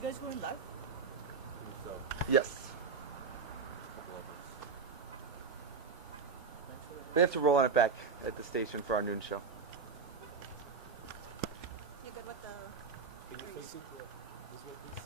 you guys going live? So, Yes. couple of us. Thanks for We have to roll on it back at the station for our noon show. You good with the? Can you face it this way, please?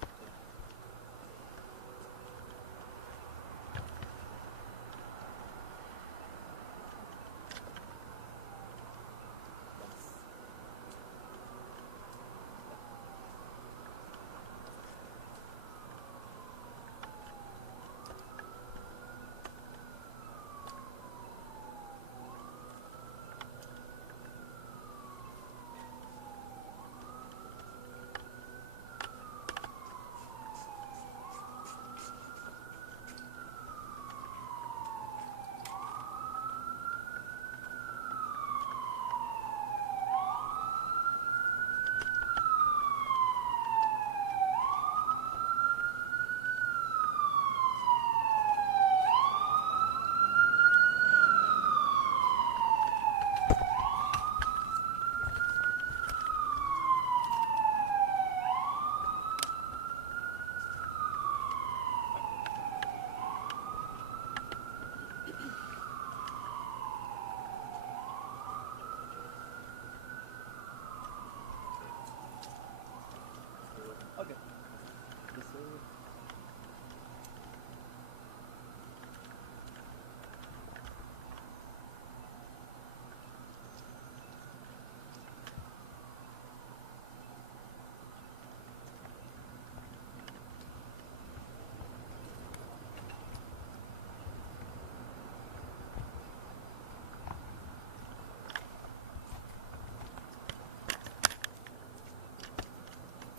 Okay.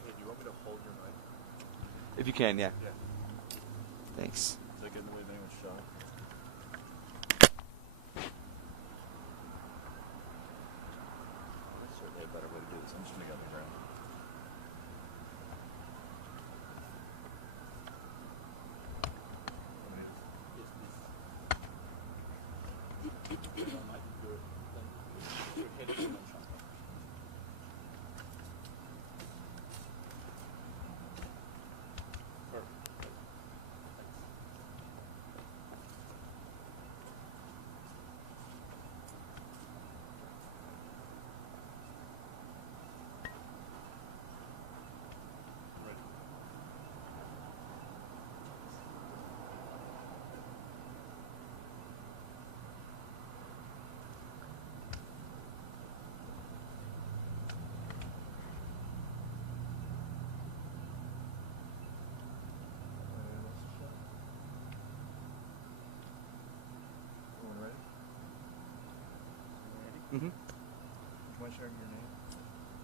Hey, do you want me to hold your mic? If you can, yeah. Yeah. Thanks. Does that get in the way of anyone's shot? That's certainly a better way to do this. I'm just gonna get on the ground. Yes, please. No, Mike, your head is on shot. Perfect. Ready. Everyone ready? Mm-hmm. Do you mind sharing your name?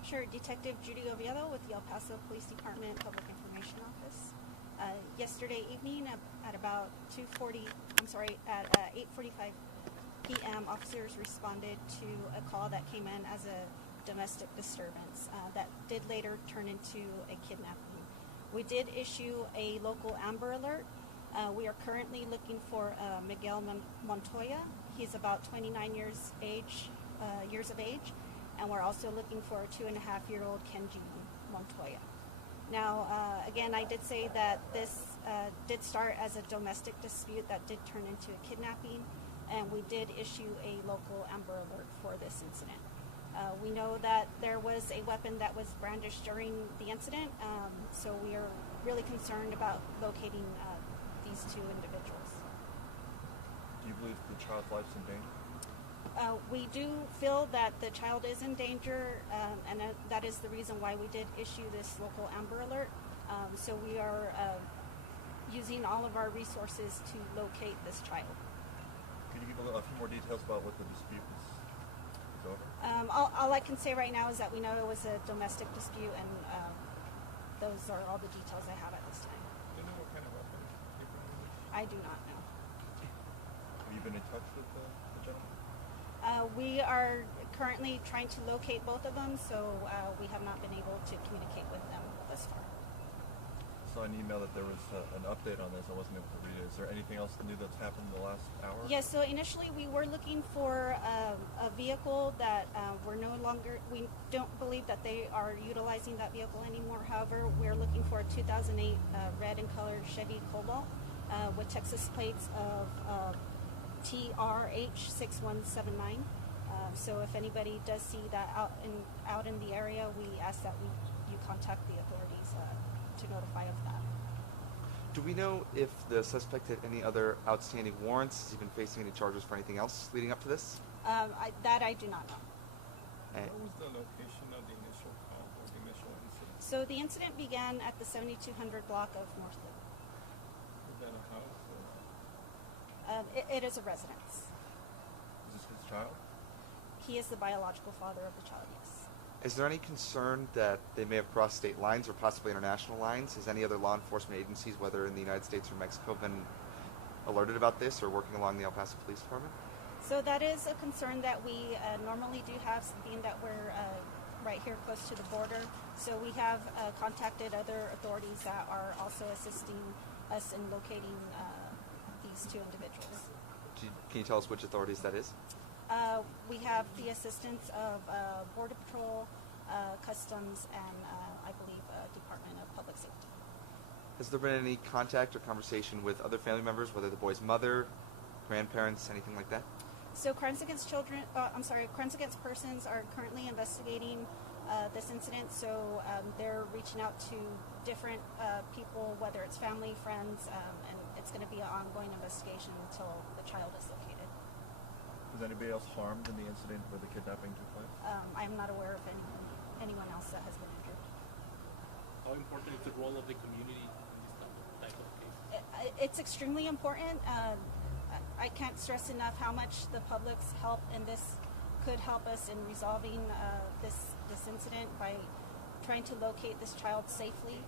Sure, Detective Judy Oviedo with the El Paso Police Department Public Information Office. Yesterday evening at about 8:45 p.m., officers responded to a call that came in as a domestic disturbance that did later turn into a kidnapping. We did issue a local Amber Alert. We are currently looking for Miguel Montoya. He's about 29 years of age, and we're also looking for a 2.5-year-old Kenji Montoya. Now, again, I did say that this did start as a domestic dispute that did turn into a kidnapping, and we did issue a local Amber Alert for this incident. We know that there was a weapon that was brandished during the incident, so we are really concerned about locating these two individuals. Do you believe the child's life's in danger? We do feel that the child is in danger, and that is the reason why we did issue this local Amber Alert. So we are using all of our resources to locate this child. Can you give a few more details about what the dispute is over? All I can say right now is that we know it was a domestic dispute, and those are all the details I have at this time. Do you know what kind of weapon they brandished? I do not know. Have you been in touch with the gentleman? We are currently trying to locate both of them, so we have not been able to communicate with them thus far. saw an email that there was an update on this. I wasn't able to read it. Is there anything else new that's happened in the last hour? Yes, so initially we were looking for a vehicle that we don't believe that they are utilizing that vehicle anymore. However, we're looking for a 2008 red and colored Chevy Cobalt with Texas plates of TRH6179. So if anybody does see that out in the area, we ask that you contact the authorities to notify of that. Do we know if the suspect had any other outstanding warrants? Has he been facing any charges for anything else leading up to this? I do not know. And What was the location of the initial call or the initial incident? So the incident began at the 7200 block of North Loop. Was that a house or? It is a residence. Is this his child? He is the biological father of the child, yes. is there any concern that they may have crossed state lines or possibly international lines? Has any other law enforcement agencies, whether in the United States or Mexico, been alerted about this or working along the El Paso Police Department? So that is a concern that we normally do have, being that we're right here close to the border. So we have contacted other authorities that are also assisting us in locating these two individuals. Can you tell us which authorities that is? We have the assistance of Border Patrol, Customs, and I believe Department of Public Safety. Has there been any contact or conversation with other family members, whether the boy's mother, grandparents, anything like that? So crimes against persons are currently investigating this incident. So they're reaching out to different people, whether it's family, friends, and it's going to be an ongoing investigation until the child is located. Was anybody else harmed in the incident where the kidnapping took place? I am not aware of anyone else that has been injured. How important is the role of the community in this type of case? It's extremely important. I can't stress enough how much the public's help in this could help us in resolving this incident by trying to locate this child safely.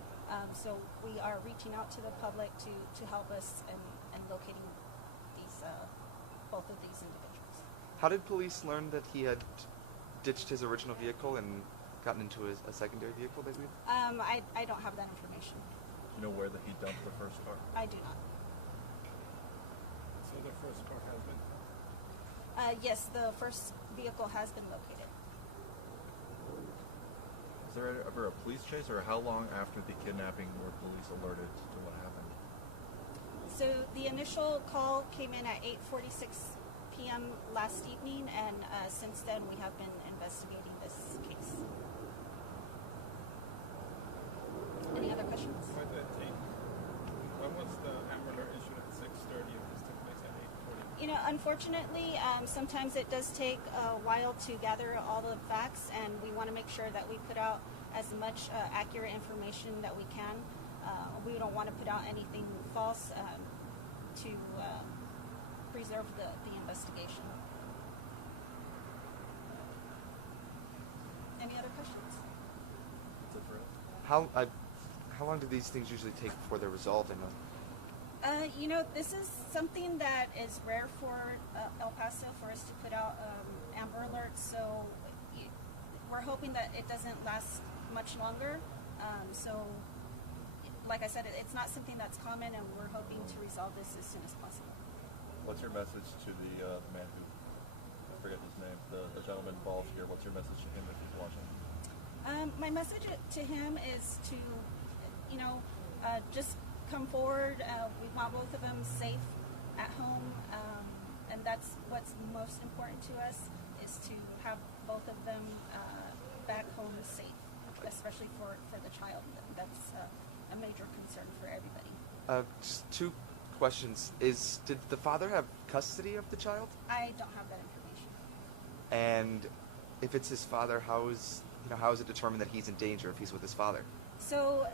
So we are reaching out to the public to help us in locating these both of these individuals. How did police learn that he had ditched his original vehicle and gotten into a secondary vehicle, they believe? I don't have that information. Do you know where he dumped the first car? I do not. So the first car has been. Yes, the first vehicle has been located. Was there ever a police chase, or how long after the kidnapping were police alerted to what happened? So the initial call came in at 8:46 p.m. last evening, and since then we have been investigating this case. Any other questions? Why did it take? When was the Amber Alert issued at 6:30 and this took place at 8:40? You know, unfortunately, sometimes it does take a while to gather all the facts, and we want to make sure that we put out as much accurate information that we can. We don't want to put out anything false to preserve the investigation. Any other questions? That's it for us. How long do these things usually take before they're resolved? You know, this is something that is rare for El Paso for us to put out Amber Alerts, so we're hoping that it doesn't last much longer. So, like I said, it's not something that's common, and we're hoping to resolve this as soon as possible. What's your message to the man who, I forget his name, the gentleman involved here? What's your message to him if he's watching? My message to him is to, just come forward. We want both of them safe at home, and that's what's most important to us, is to have both of them back home safe, especially for the child. That's a major concern for everybody. Just two questions. Did the father have custody of the child? I don't have that information. And if it's his father, how is it determined that he's in danger if he's with his father? So,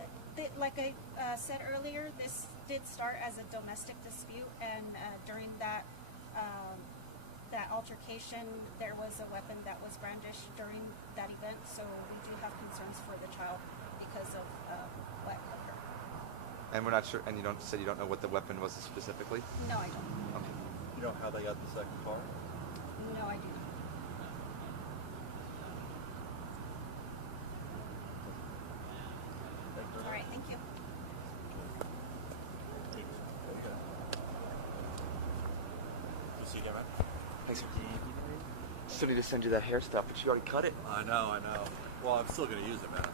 like I said earlier, this did start as a domestic dispute, and during that altercation, there was a weapon that was brandished during that event. So we do have concerns for the child because of what occurred. And we're not sure. And you don't know what the weapon was specifically? No, I don't. Okay. You know how they got the second car? No, I do not. Thank you. All right, thank you. See you again, man. Thanks. Still need to send you that hair stuff, but you already cut it. I know. Well, I'm still gonna use it, man.